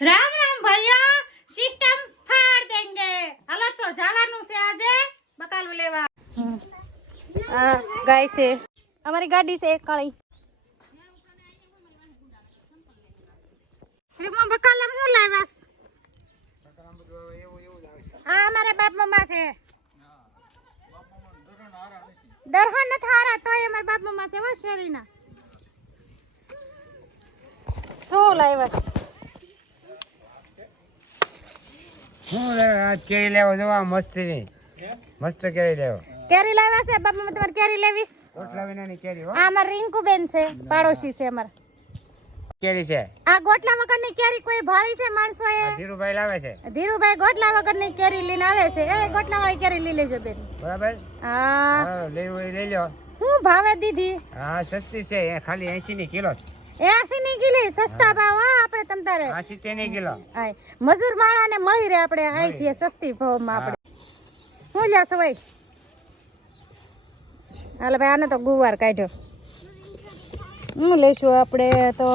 રામ રામ ભૈયા સિસ્ટમ ફાડ દેંગે હાલો તો જવાનું છે આજે બકાલું લેવા આ ગાય છે અમારી ગાડી છે એક કાળી શ્રીમાં બકાલા હું લાવ્યાસ આ અમારા બાપ મમ્મા છે દરહન નથી હારા તોય અમારા બાપ મમ્મા છે હો શેરીના શું લાવ્યાસ શું લેવો આ કેરી લેવો જોવા મસ્તની મસ્ત કેરી લેવો. કેરી લાવ્યા છે? બાપા તમારે કેરી લેવીશ. ગોટલા વિનાની કેરી હો. આ અમાર રિંકુ બેન છે પાડોશી છે અમાર. કેરી છે? આ ગોટલા વગરની કેરી કોઈ ભાળી છે માણસો એ ધીરુભાઈ લાવે છે. ધીરુભાઈ ગોટલા વગરની કેરી લઈને આવે છે. એ ગોટલા વાળી કેરી લઈ લેજો બેન. બરાબર? હા. હા લેવું લઈ લ્યો. હું ભાવે દીધી. હા સસ્તી છે ખાલી 80 ની કિલો છે એસી ની સસ્તા ભાવ હા આપણે તમ તારે. આ સિત્તેરની કિલો આય મજૂર માણાને મળી રહે આપણે અહીંથી સસ્તી ભાવમાં આપણે. શું લ્યા સવાઈ? હાલે ભાઈ આને તો ગુવાર કાઢ્યો. હું લઈશું આપણે તો?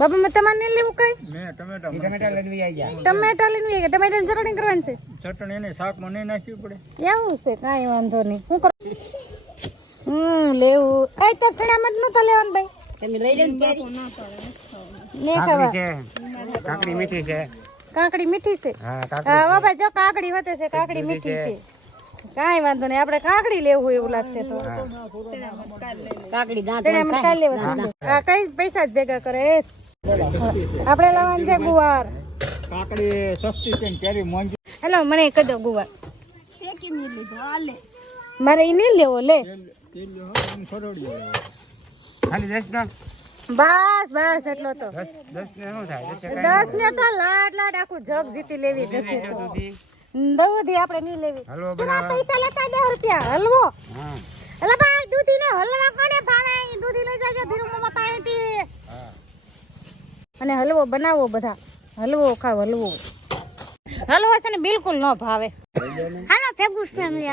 મેં તમારે નહીં લેવું કઈ? ટમેટા ઈ ટમેટા આવી ગયા. ટમેટા લઈને આવી ગયા. ટમેટાની ચટણી કરવાની છે? ચટણી શાકમાં નહીં નાખવી પડે. એવું છે કાંઈ વાંધો નહીં. શું કરો? હમ લેવું. આ તાર સણામટ તો લેવાનું ભાઈ. તમે લઈ લે ને ખાવા. કાકડી મીઠી છે. કાકડી મીઠી છે? હા હા કાકડી બાબા જો કાકડી હોતે છે કાકડી મીઠી છે. કાંઈ વાંધો નહીં આપણે કાકડી લેવું હોય એવું લાગશે તો. લેવા આ કઈ પૈસા જ ભેગા કરે એસ. આપણે લાવવાનું છે ગુવાર. કાકડી સસ્તી છે ને કેરી મોંઘી. હેલો મને કહી લીધો ગુવાર મારે એ નહીં લેવો લે. બસ બસ એટલો તો. દસ ને તો લાડ લાડ આખું જગ જીતી લેવી દસે તો. દૂધી. આપણે નહીં લેવી. તું આ પૈસા લેતા દે રૂપિયા હલવો. હા. એટલે ભાઈ દૂધી નો હલવા કોને ભાવે? દૂધી લઈ જાજો ધીરુ મમ્મા પાસેથી. હા. અને હલવો બનાવો બધા. હલવો ખાવ હલવો. હલવો છે ને બિલકુલ ન ભાવે. હાલો ફેબુસ ફેમિલી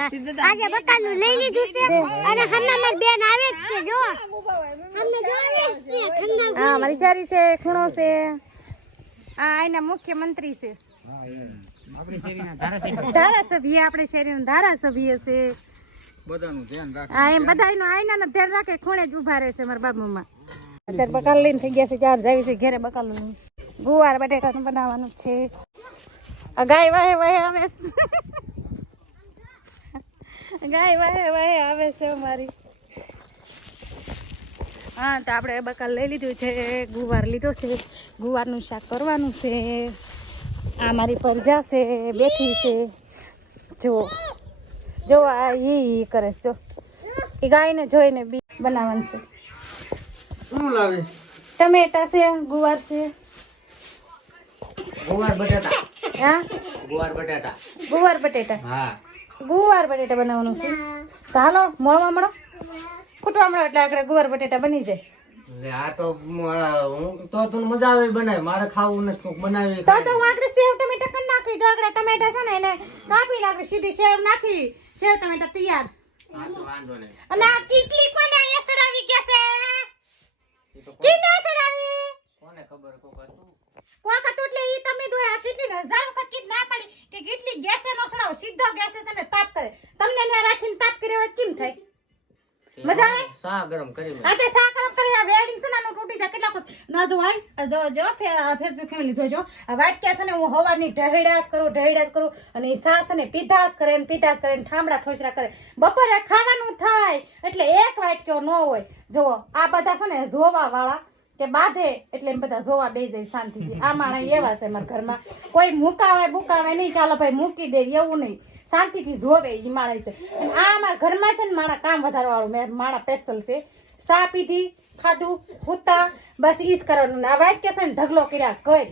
આજે બકાલું લઈ લીધું છે. અને હમણાં મારી બેન આવે જ છે જો. અમને જો આવે જ છે ઠંડા હા મારી સારી છે ખૂણો છે. આ એના મુખ્યમંત્રી છે. ધારાસભ્ય ધારાસભ્ય આપણે શેરીના ધારાસભ્ય છે. બધાનું ધ્યાન રાખ. હા એમ આઈના ધ્યાન રાખે ખૂણે જ ઊભા રહે છે મારા બાબુમાં. અત્યારે બકાલ લઈને થઈ ગયા છે ચાર જાવી છે ઘરે બકાલ ગુવાર બટેકાનું બનાવવાનું છે. આ ગાય વાહે વાહે આવે છે. ગાય વાહે વાહે આવે છે અમારી. હા તો આપણે બકાલ લઈ લીધું છે ગુવાર લીધો છે ગુવારનું શાક કરવાનું છે. આ મારી પરજા છે બેઠી છે. જુઓ જો આ એ કરે છે જો. એ ગાયને જોઈને બી બનાવવાનું છે. શું લાવે? ટમેટા છે ગુવાર છે. ગુવાર બટાટા. હા? ગુવાર બટાટા. ગુવાર બટેટા. હા. ગુવાર બટેટા બનાવવાનું છે. તો હાલો મળવા મળો. કૂટવા મળો એટલે આપણે ગુવાર બટેટા બની જાય. લે આ તો હું તો તું મજા આવે બનાવે. મારે ખાવું નથી કોક બનાવી તો તો હું આપણે સેવ ટમેટા કરી નાખી. જો આપણે ટમેટા છે ને એને કાપી નાખી સીધી સેવ નાખી. સેવ ટમેટા તૈયાર. વાંધો નહીં. અને આ કેટલી કોને અહીંયા સડાવી ગયા છે? કિને સડાવી? કોને ખબર કોક હતું? કોક હતું એટલે ઈ તમે દોયા આ કેટલી હજાર પડી કે કેટલી ગેસે નો સીધો ગેસે તને તાપ કરે. તમને ત્યાં રાખીને તાપ કર્યો હોય કેમ થાય? મજા આવે? સા ગરમ કરી મે. આતે સા ગરમ કરી આ વેડિંગ સના નું તૂટી જાય. કેટલા ના જો આઈ જો જો ફેસબુક ફેમિલી જોજો. આ વાટ કે છે ને હું હવારની ઢહેડાસ કરું ઢહેડાસ કરું અને સાસ ને પીધાસ કરે ને પીધાસ કરે ને ઠામડા ઠોસરા કરે. બપોરે ખાવાનું થાય એટલે એક વાટ કયો ન હોય. જો આ બધા છે ને જોવા વાળા કે બાંધે એટલે એમ બધા જોવા બે જાય શાંતિથી. આ માણસ એવા છે મારા ઘરમાં. કોઈ મુકાવે બુકાવે નહીં. ચાલો ભાઈ મૂકી દે એવું નહીં. શાંતિથી જોવે એ માણસ છે. અને આ અમારા ઘરમાં છે ને મારા કામ વધારવાળું મેં માણા પેસ્ટલ છે. સા પીધી, ખાધું, હુતા. બસ ઈ જ કરવાનું. આ વાઈટ કે છે ને ઢગલો કર્યા કઈ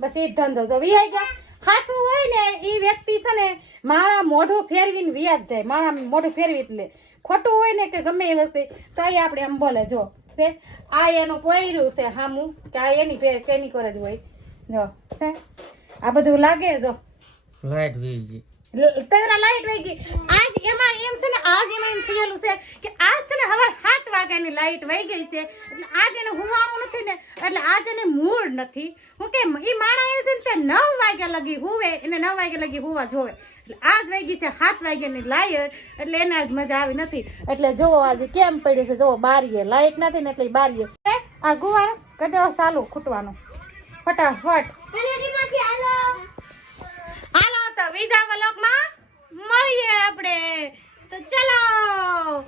બસ એ ધંધો જો વી ગયા. ખાસું હોય ને એ વ્યક્તિ છે ને માણા મોઢું ફેરવીને વ્યાજ જાય. માણા મોઢું ફેરવી જ લે. ખોટું હોય ને કે ગમે એ વ્યક્તિ તો એ આપણે આમ બોલે જો. છે. આ એનું પોયરું છે હામું, કે આ એની ફેર કેની કરે જ હોય. જો, છે. આ બધું લાગે જો. લાઈટ વીજ. તેરા લાઈટ વહી ગઈ આજ એમાં એમ છે ને, આજ એમાં એમ થયેલું છે કે આજ છે ને હવે સાત વાગ્યાની લાઈટ વહી ગઈ છે. એટલે આજ એને હુવાનું નથી ને, એટલે આજ એને મૂડ નથી. હું કે એ માણા એવું છે ને તે નવ વાગ્યા લગી હુવે, એને નવ વાગ્યા લગી હુવા જોવે. એટલે આજ ગઈ છે સાત વાગ્યાની લાઈટ, એટલે એને આજ મજા આવી નથી. એટલે જોવો આજે કેમ પડ્યું છે, જોવો બારીએ લાઈટ નથી ને, એટલે બારીએ. આ ગુવાર કદો ચાલુ ખૂટવાનું. ફટાફટ. બીજા વ્લોગમાં? મળીએ આપણે. તો ચલો.